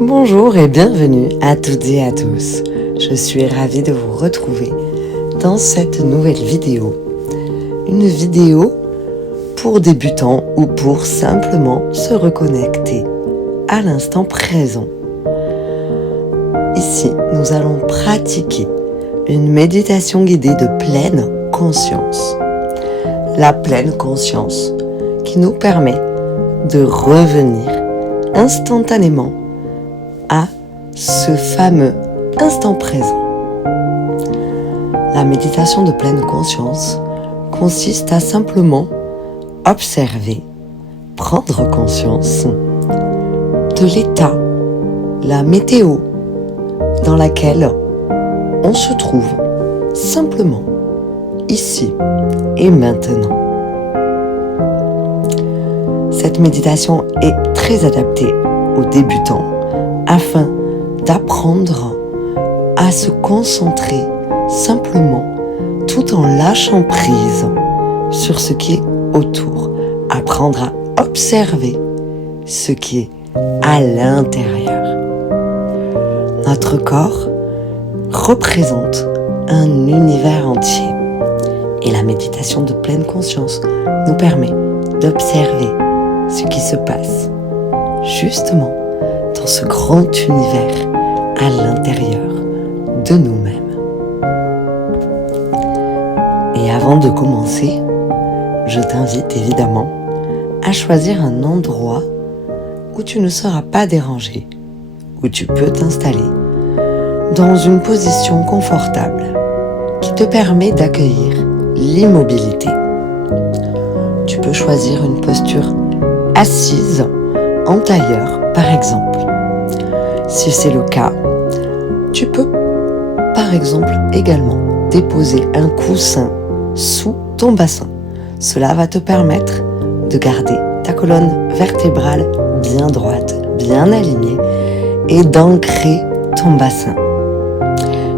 Bonjour et bienvenue à toutes et à tous. Je suis ravie de vous retrouver dans cette nouvelle vidéo. Une vidéo pour débutants ou pour simplement se reconnecter à l'instant présent. Ici, nous allons pratiquer une méditation guidée de pleine conscience. La pleine conscience qui nous permet de revenir instantanément à ce fameux instant présent. La méditation de pleine conscience consiste à simplement observer, prendre conscience de l'état, la météo dans laquelle on se trouve simplement ici et maintenant. Cette méditation est très adaptée aux débutants afin d'apprendre à se concentrer simplement tout en lâchant prise sur ce qui est autour. Apprendre à observer ce qui est à l'intérieur. Notre corps représente un univers entier et la méditation de pleine conscience nous permet d'observer ce qui se passe justement dans ce grand univers à l'intérieur de nous-mêmes. Et avant de commencer, je t'invite évidemment à choisir un endroit où tu ne seras pas dérangé, où tu peux t'installer dans une position confortable qui te permet d'accueillir l'immobilité. Tu peux choisir une posture assise en tailleur, par exemple. Si c'est le cas, tu peux, par exemple, également déposer un coussin sous ton bassin. Cela va te permettre de garder ta colonne vertébrale bien droite, bien alignée et d'ancrer ton bassin.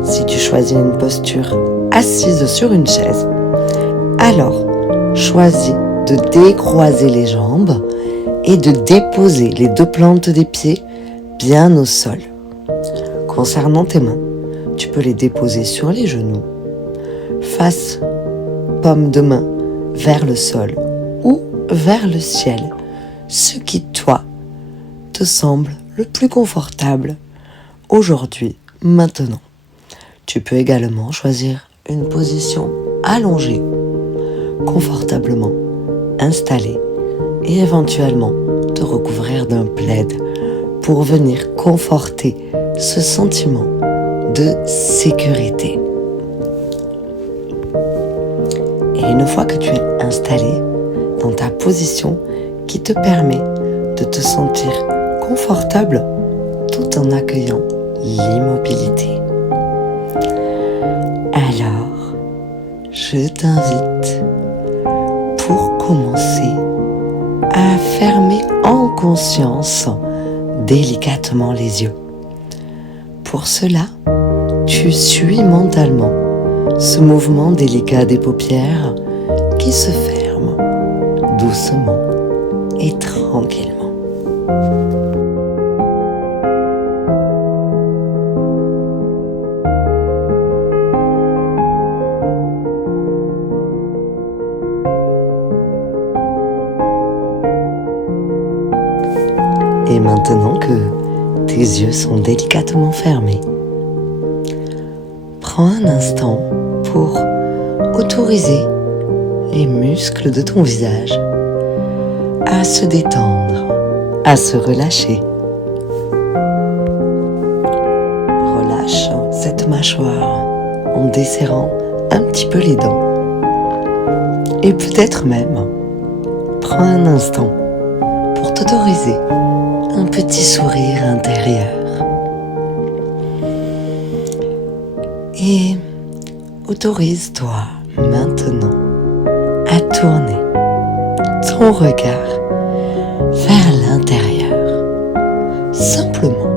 Si tu choisis une posture assise sur une chaise, alors choisis de décroiser les jambes et de déposer les deux plantes des pieds bien au sol. Concernant tes mains, tu peux les déposer sur les genoux, face paume de main vers le sol ou vers le ciel, ce qui, toi, te semble le plus confortable aujourd'hui, maintenant. Tu peux également choisir une position allongée, confortablement installée et éventuellement te recouvrir d'un plaid pour venir conforter ce sentiment de sécurité. Et une fois que tu es installé dans ta position qui te permet de te sentir confortable tout en accueillant l'immobilité, alors je t'invite pour commencer à fermer en conscience délicatement les yeux. Pour cela, tu suis mentalement ce mouvement délicat des paupières qui se ferment doucement et tranquillement. Et maintenant que tes yeux sont délicatement fermés, prends un instant pour autoriser les muscles de ton visage à se détendre, à se relâcher. Relâche cette mâchoire en desserrant un petit peu les dents. Et peut-être même, prends un instant pour t'autoriser un petit sourire intérieur. Et autorise-toi maintenant à tourner ton regard vers l'intérieur. Simplement,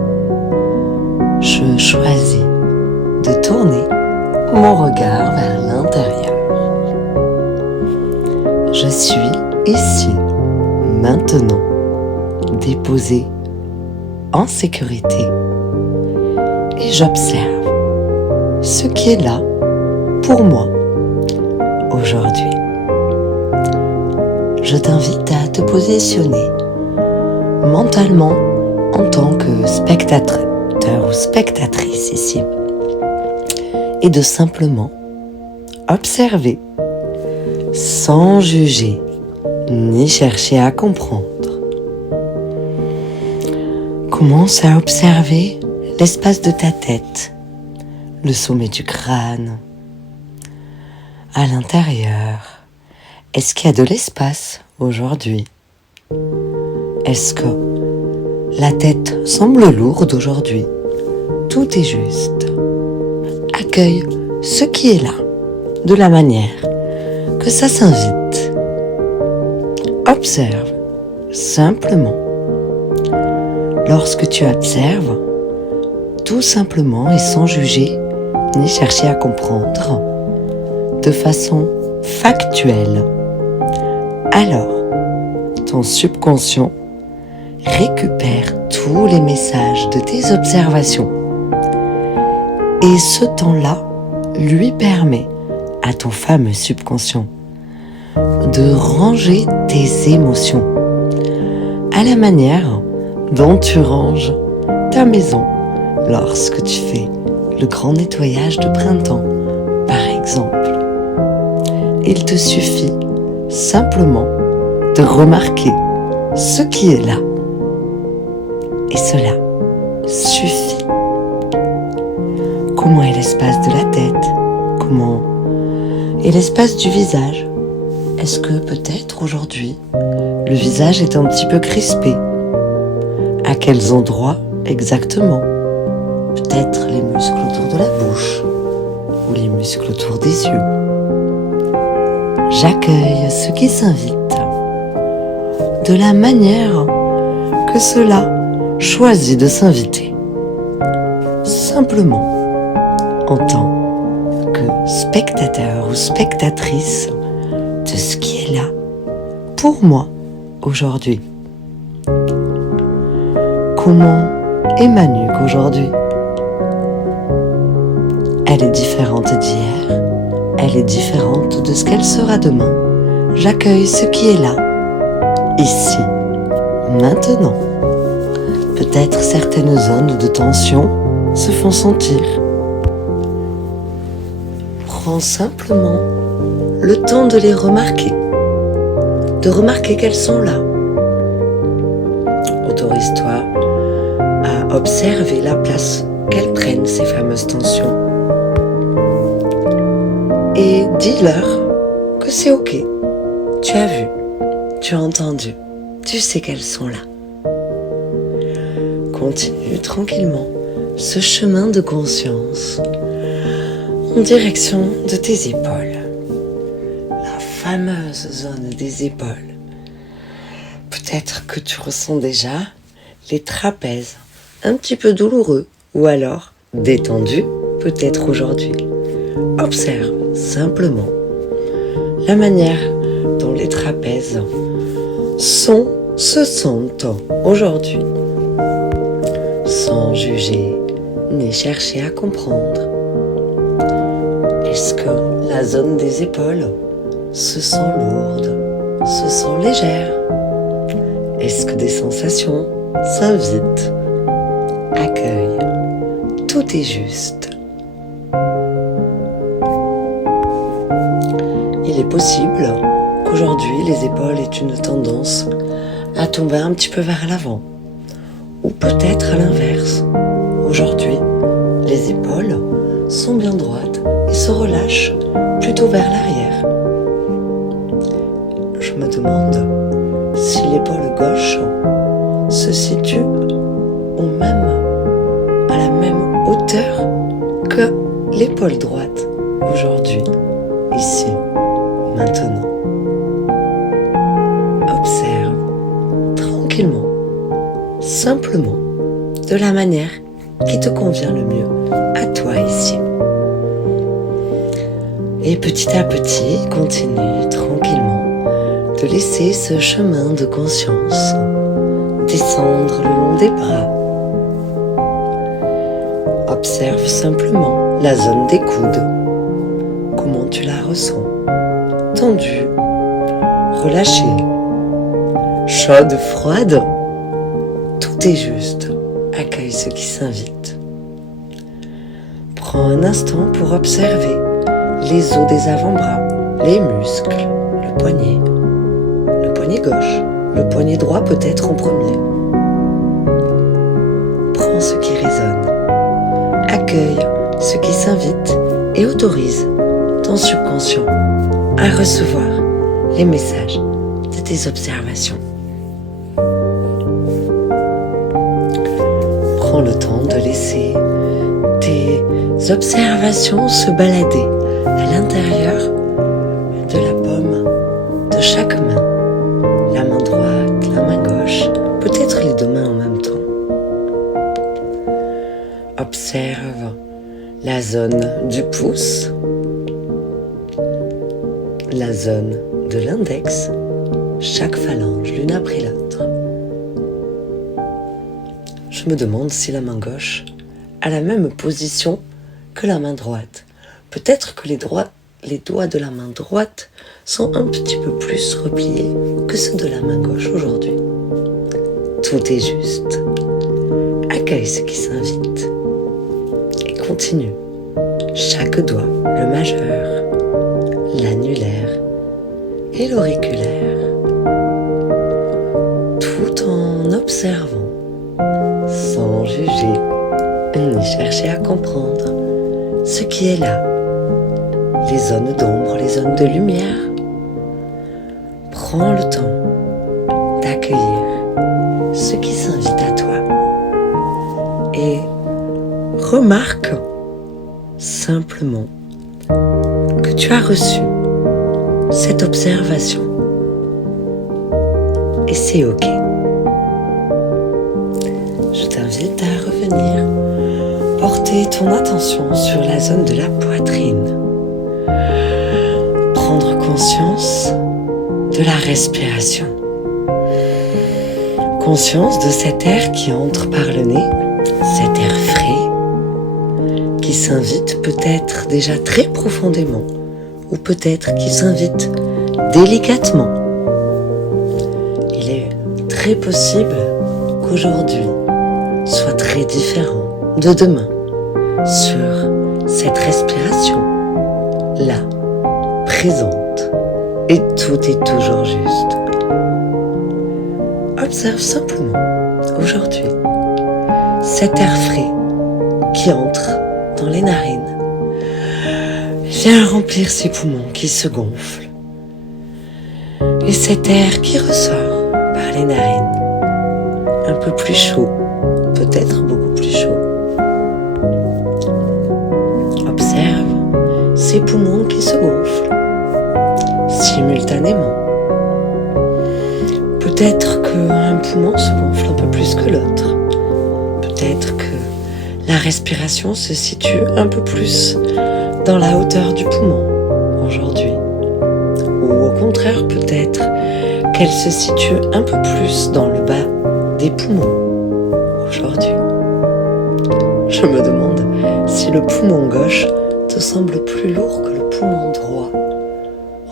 je choisis de tourner mon regard vers l'intérieur. Je suis ici, maintenant, déposé en sécurité et j'observe ce qui est là pour moi aujourd'hui. Je t'invite à te positionner mentalement en tant que spectateur ou spectatrice ici et de simplement observer sans juger ni chercher à comprendre. Commence à observer l'espace de ta tête, le sommet du crâne. À l'intérieur, est-ce qu'il y a de l'espace aujourd'hui? Est-ce que la tête semble lourde aujourd'hui? Tout est juste. Accueille ce qui est là, de la manière que ça s'invite. Observe simplement. Lorsque tu observes, tout simplement et sans juger, ni chercher à comprendre, de façon factuelle, alors ton subconscient récupère tous les messages de tes observations. Et ce temps-là lui permet à ton fameux subconscient de ranger tes émotions à la manière dont tu ranges ta maison lorsque tu fais le grand nettoyage de printemps, par exemple. Il te suffit simplement de remarquer ce qui est là. Et cela suffit. Comment est l'espace de la tête? Comment est l'espace du visage? Est-ce que peut-être aujourd'hui, le visage est un petit peu crispé? À quels endroits exactement? Peut-être les muscles autour de la bouche ou les muscles autour des yeux. J'accueille ce qui s'invite de la manière que cela choisit de s'inviter. Simplement en tant que spectateur ou spectatrice de ce qui est là pour moi aujourd'hui. Comment est Manuk aujourd'hui? Elle est différente d'hier, elle est différente de ce qu'elle sera demain. J'accueille ce qui est là, ici, maintenant. Peut-être certaines zones de tension se font sentir. Prends simplement le temps de les remarquer, de remarquer qu'elles sont là. Autorise-toi à observer la place qu'elles prennent, ces fameuses tensions. Et dis-leur que c'est ok. Tu as vu, tu as entendu, tu sais qu'elles sont là. Continue tranquillement ce chemin de conscience en direction de tes épaules. La fameuse zone des épaules. Peut-être que tu ressens déjà les trapèzes un petit peu douloureux ou alors détendus peut-être aujourd'hui. Observe simplement la manière dont les trapèzes se sentent aujourd'hui, sans juger ni chercher à comprendre. Est-ce que la zone des épaules se sent lourde, se sent légère? Est-ce que des sensations s'invitent? Accueille, tout est juste. Il est possible qu'aujourd'hui les épaules aient une tendance à tomber un petit peu vers l'avant. Ou peut-être à l'inverse. Aujourd'hui, les épaules sont bien droites et se relâchent plutôt vers l'arrière. Je me demande si l'épaule gauche se situe à la même hauteur que l'épaule droite aujourd'hui, ici, maintenant. Observe tranquillement, simplement, de la manière qui te convient le mieux à toi ici. Et petit à petit, continue tranquillement de laisser ce chemin de conscience descendre le long des bras, Observe simplement la zone des coudes. Comment tu la ressens? Tendue, relâchée, chaude, froide. Tout est juste. Accueille ce qui s'invite. Prends un instant pour observer les os des avant-bras, les muscles, le poignet gauche, le poignet droit peut-être en premier. Prends ce qui résonne. Accueille ce qui s'invite et autorise ton subconscient à recevoir les messages de tes observations. Prends le temps de laisser tes observations se balader à l'intérieur de la paume de chaque main. La main droite, la main gauche, peut-être les deux mains en même temps. Observe la zone du pouce, la zone de l'index, chaque phalange l'une après l'autre. Je me demande si la main gauche a la même position que la main droite. Peut-être que les doigts de la main droite sont un petit peu plus repliés que ceux de la main gauche aujourd'hui. Tout est juste. Accueille ce qui s'invite et continue. Chaque doigt, le majeur, l'annulaire et l'auriculaire, tout en observant, sans juger, ni chercher à comprendre ce qui est là. Les zones d'ombre, les zones de lumière. Prends le temps d'accueillir ce qui s'invite à toi et remarque simplement que tu as reçu cette observation et c'est ok. Je t'invite à revenir porter ton attention sur la zone de la poitrine. Prendre conscience de la respiration. Conscience de cet air qui entre par le nez, cet air frais, qui s'invite peut-être déjà très profondément, ou peut-être qui s'invite délicatement. Il est très possible qu'aujourd'hui soit très différent de demain sur cette respiration là, présente, et tout est toujours juste. Observe simplement aujourd'hui cet air frais qui entre dans les narines vient remplir ses poumons qui se gonflent et cet air qui ressort par les narines un peu plus chaud, peut-être beaucoup plus chaud. Observe ces poumons qui se gonflent simultanément. Peut-être qu'un poumon se gonfle un peu plus que l'autre. Peut-être que la respiration se situe un peu plus dans la hauteur du poumon aujourd'hui. Ou au contraire, peut-être qu'elle se situe un peu plus dans le bas des poumons aujourd'hui. Je me demande si le poumon gauche te semble plus lourd que le poumon droit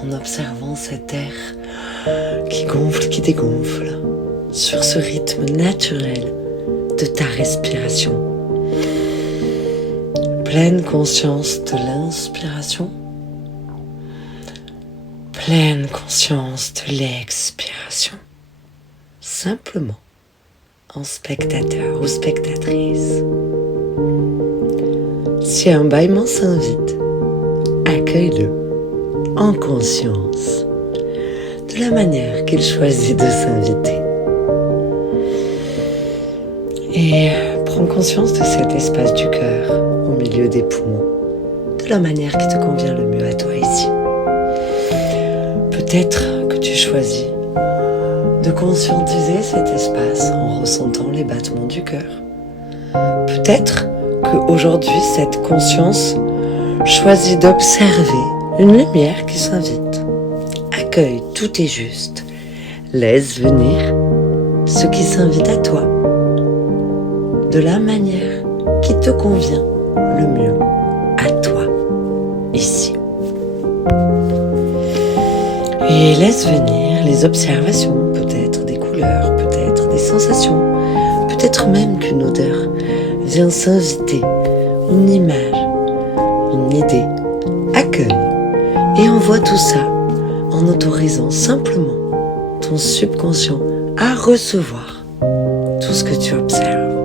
en observant cet air qui gonfle, qui dégonfle sur ce rythme naturel de ta respiration. Pleine conscience de l'inspiration, pleine conscience de l'expiration. Simplement en spectateur ou spectatrice. Si un bâillement s'invite, accueille-le en conscience de la manière qu'il choisit de s'inviter. Et prends conscience de cet espace du cœur au milieu des poumons, de la manière qui te convient le mieux à toi ici. Peut-être que tu choisis de conscientiser cet espace en ressentant les battements du cœur. Peut-être qu'aujourd'hui, cette conscience choisit d'observer une lumière qui s'invite. Accueille, tout est juste. Laisse venir ce qui s'invite à toi, de la manière qui te convient le mieux à toi, ici. Et laisse venir les observations, peut-être des couleurs, peut-être des sensations, peut-être même qu'une odeur vient s'inviter, une image, une idée. Accueille et envoie tout ça en autorisant simplement ton subconscient à recevoir tout ce que tu observes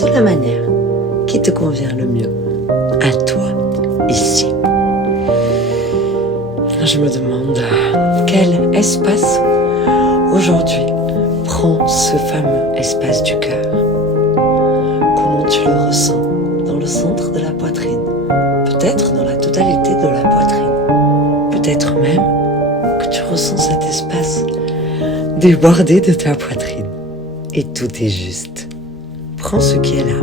de la manière qui te convient le mieux à toi, ici. Je me demande quel espace aujourd'hui prend ce fameux espace du cœur. Comment tu le ressens dans le centre de la poitrine, peut-être dans la totalité de la poitrine, peut-être même que tu ressens cet espace déborder de ta poitrine. Et tout est juste. Prends ce qui est là,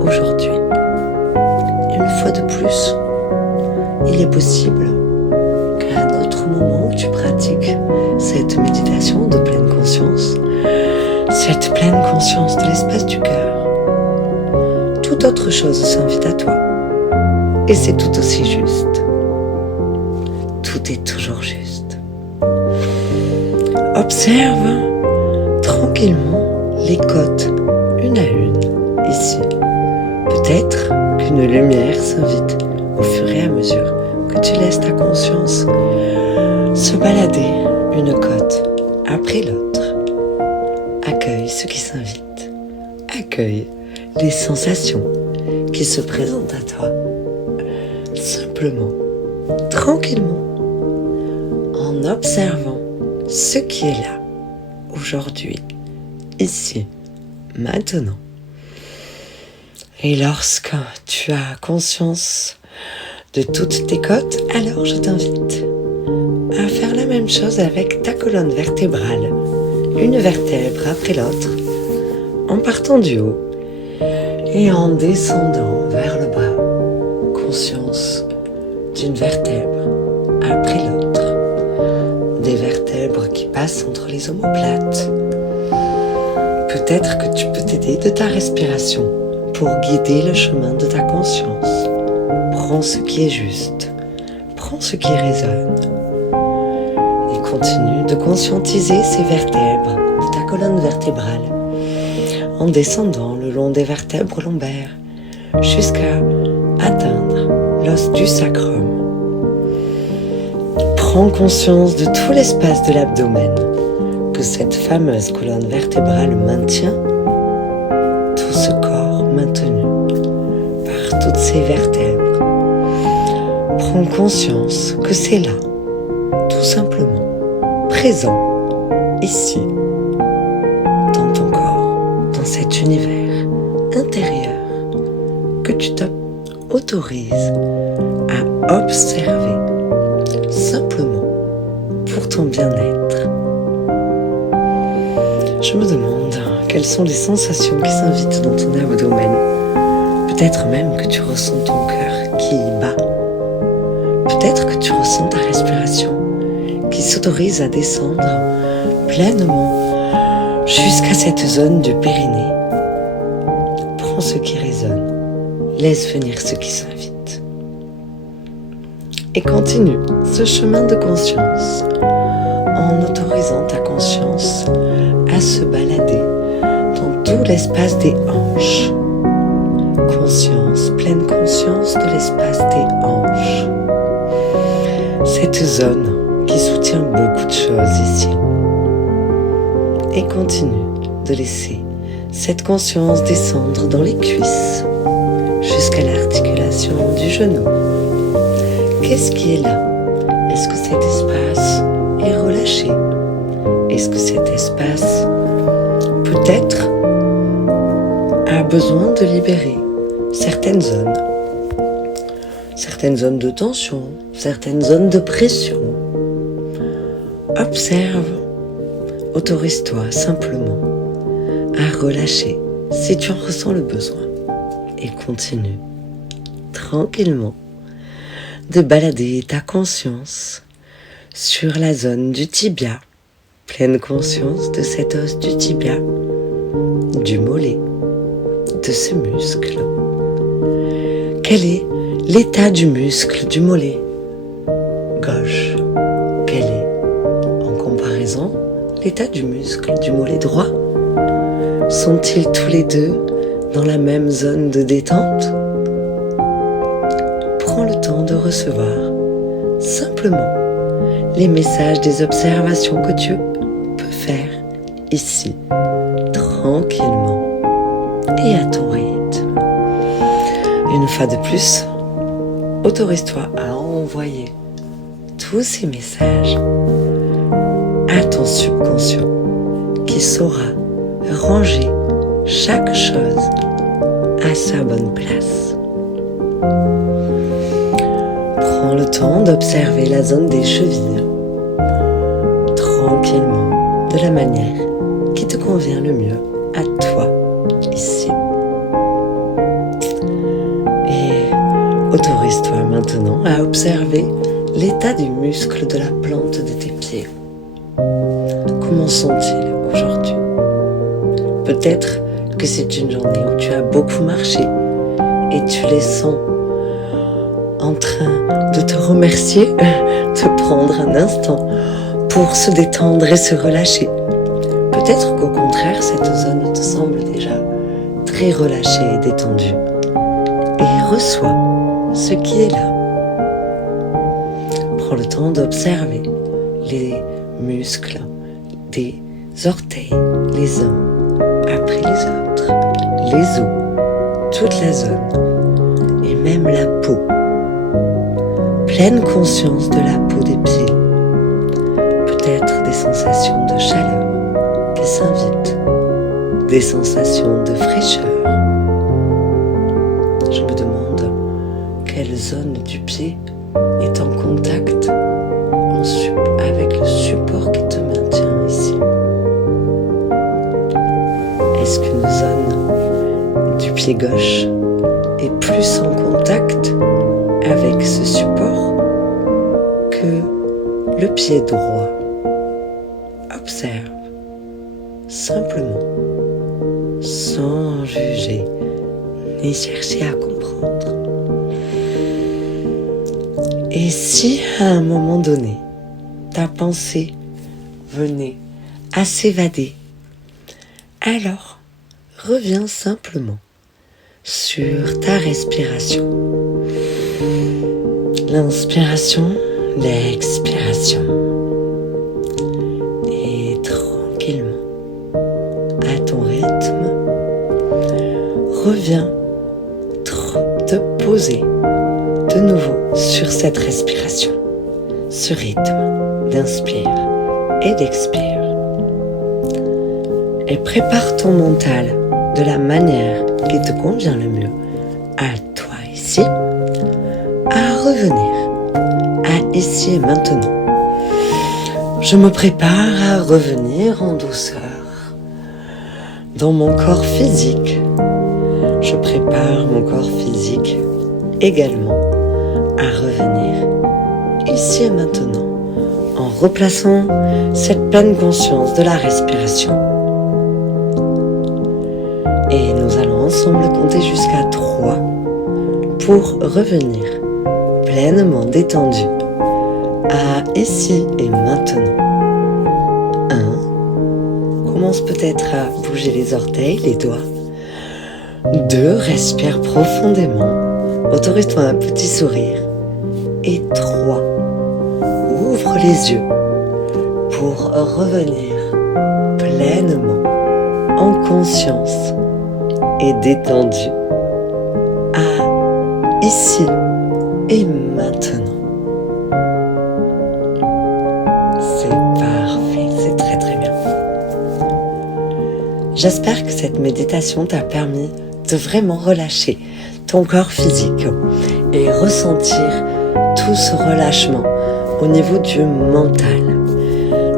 aujourd'hui. Une fois de plus, il est possible qu'à un autre moment où tu pratiques cette méditation de pleine conscience, cette pleine conscience de l'espace du cœur, toute autre chose s'invite à toi. Et c'est tout aussi juste. Tout est toujours juste. Observe tranquillement les côtes, une à une, ici. Peut-être qu'une lumière s'invite au fur et à mesure que tu laisses ta conscience se balader une côte après l'autre. Accueille ce qui s'invite. Accueille les sensations qui se présentent à toi. Simplement, tranquillement, en observant ce qui est là, aujourd'hui, ici, maintenant. Et lorsque tu as conscience de toutes tes côtes, alors je t'invite à faire la même chose avec ta colonne vertébrale, une vertèbre après l'autre, en partant du haut et en descendant vers le bas. Conscience d'une vertèbre après l'autre. Des vertèbres qui passent entre les omoplates. Peut-être que tu peux t'aider de ta respiration pour guider le chemin de ta conscience. Prends ce qui est juste, prends ce qui résonne et continue de conscientiser ces vertèbres de ta colonne vertébrale en descendant le long des vertèbres lombaires jusqu'à atteindre l'os du sacrum. Prends conscience de tout l'espace de l'abdomen que cette fameuse colonne vertébrale maintient, tout ce corps maintenu par toutes ces vertèbres. Prends conscience que c'est là, tout simplement, présent, ici, dans ton corps, dans cet univers intérieur que tu t'autorises à observer simplement pour ton bien-être. Je me demande quelles sont les sensations qui s'invitent dans ton abdomen. Peut-être même que tu ressens ton cœur qui bat. Peut-être que tu ressens ta respiration qui s'autorise à descendre pleinement jusqu'à cette zone du périnée. Prends ce qui résonne, laisse venir ce qui s'invite. Et continue ce chemin de conscience en autorisant ta conscience à se balader dans tout l'espace des hanches. Conscience, pleine conscience de l'espace des hanches. Cette zone qui soutient beaucoup de choses ici. Et continue de laisser cette conscience descendre dans les cuisses jusqu'à l'articulation du genou. Qu'est-ce qui est là? Est-ce que cet espace est relâché? Est-ce que cet espace peut-être a besoin de libérer certaines zones de tension, certaines zones de pression? Observe, autorise-toi simplement à relâcher si tu en ressens le besoin et continue tranquillement de balader ta conscience sur la zone du tibia, pleine conscience de cet os du tibia, du mollet, de ce muscle. Quel est l'état du muscle du mollet gauche? Quel est, en comparaison, l'état du muscle du mollet droit? Sont-ils tous les deux dans la même zone de détente? Prends le temps de recevoir simplement les messages des observations que tu peux faire ici, tranquillement et à ton rythme. Une fois de plus, autorise-toi à envoyer tous ces messages à ton subconscient qui saura ranger chaque chose à sa bonne place. Prends le temps d'observer la zone des chevilles tranquillement, de la manière qui te convient le mieux à toi ici. Et autorise-toi maintenant à observer l'état du muscle de la plante de tes pieds. Comment sont-ils aujourd'hui? Peut-être que c'est une journée où tu as beaucoup marché et tu les sens en train de te remercier de prendre un instant pour se détendre et se relâcher. Peut-être qu'au contraire, cette zone te semble déjà très relâchée et détendue. Et reçois ce qui est là. Prends le temps d'observer les muscles des orteils, les uns après les autres, les os, toute la zone et même la peau. Pleine conscience de la peau des pieds. Peut-être des sensations de chaleur qui s'invitent, des sensations de fraîcheur. Je me demande quelle zone du pied est en contact avec le support qui te maintient ici. Est-ce qu'une zone du pied gauche est plus en contact avec ce support que le pied droit? Observe simplement, sans juger ni chercher à comprendre. Et si à un moment donné, ta pensée venait à s'évader, alors reviens simplement sur ta respiration. L'inspiration, l'expiration. Et tranquillement, à ton rythme, reviens te poser de nouveau sur cette respiration, ce rythme d'inspire et d'expire. Et prépare ton mental de la manière qui te convient le mieux à toi ici, à revenir à ici et maintenant. Je me prépare à revenir en douceur dans mon corps physique. Je prépare mon corps physique également à revenir ici et maintenant en replaçant cette pleine conscience de la respiration. Et nous allons ensemble compter jusqu'à 3 pour revenir pleinement détendu à ici et maintenant. 1. Commence peut-être à bouger les orteils, les doigts. 2. Respire profondément. Autorise-toi un petit sourire. Et 3. Ouvre les yeux pour revenir pleinement en conscience et détendu à ici et maintenant. C'est parfait, c'est très très bien. J'espère que cette méditation t'a permis de vraiment relâcher ton corps physique et ressentir tout ce relâchement au niveau du mental.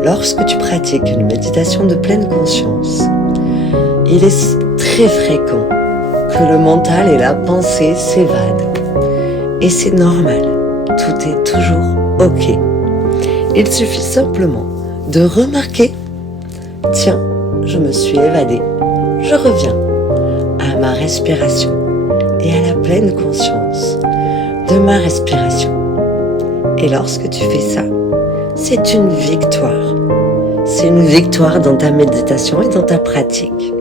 Lorsque tu pratiques une méditation de pleine conscience, il est très fréquent que le mental et la pensée s'évadent. Et c'est normal, tout est toujours OK. Il suffit simplement de remarquer, tiens, je me suis évadée, je reviens à ma respiration et à la pleine conscience de ma respiration. Et lorsque tu fais ça, c'est une victoire. C'est une victoire dans ta méditation et dans ta pratique.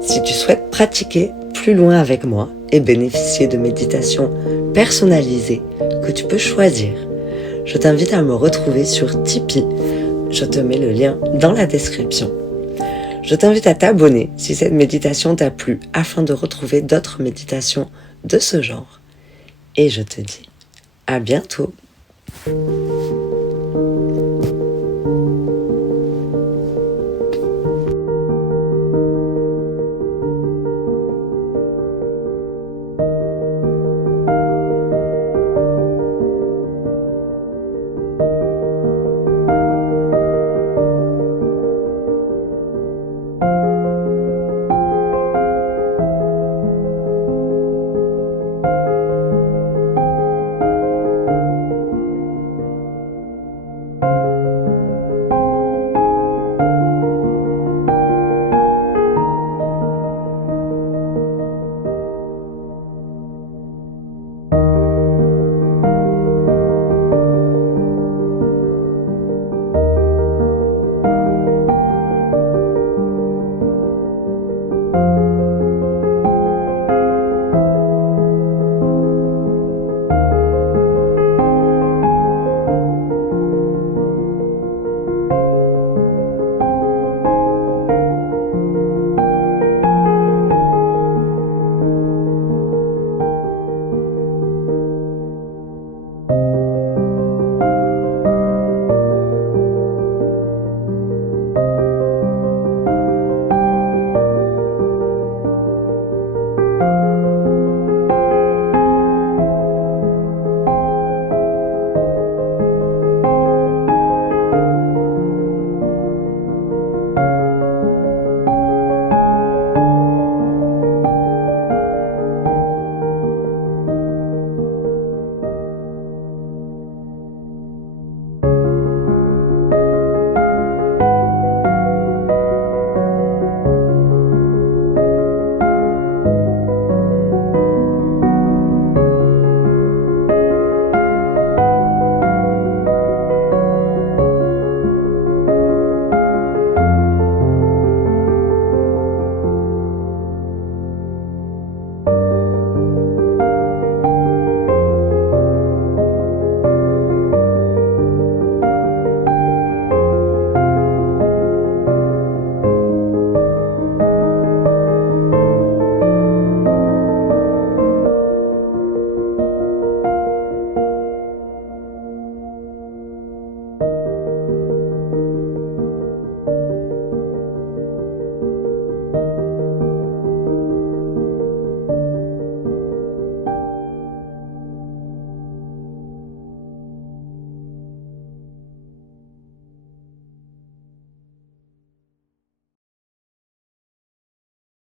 Si tu souhaites pratiquer plus loin avec moi et bénéficier de méditations personnalisées que tu peux choisir, je t'invite à me retrouver sur Tipeee. Je te mets le lien dans la description. Je t'invite à t'abonner si cette méditation t'a plu afin de retrouver d'autres méditations de ce genre. Et je te dis à bientôt.